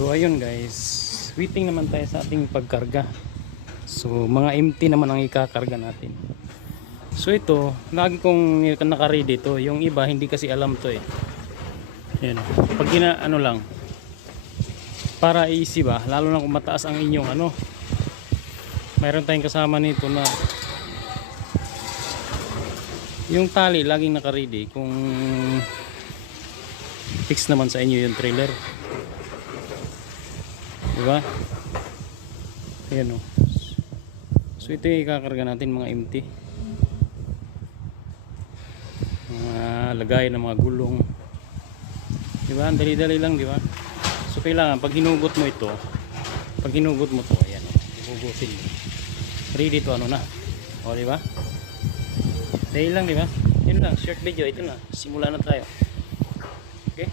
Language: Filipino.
So ayun guys, waiting naman tayo sa ating pagkarga. So mga empty naman ang ikakarga natin. So ito, lagi kong naka-ready ito. Yung iba hindi kasi alam to eh. Ayan. Pag ano lang, para easy ba, lalo na kung mataas ang inyong ano. Mayroon tayong kasama nito na yung tali laging naka-ready kung fix naman sa inyo yung trailer. Diba? Ayan o. So ito yung ikakarga natin, mga empty. Mga lagay ng mga gulong. Diba? Ang dali-dali lang, diba? So kailangan, pag hinugot mo ito, ayan o. Hinugutin mo. Ready to ano na. O diba? Dahil lang, diba? Yun lang, short video. Ito na. Simula na tayo. Okay?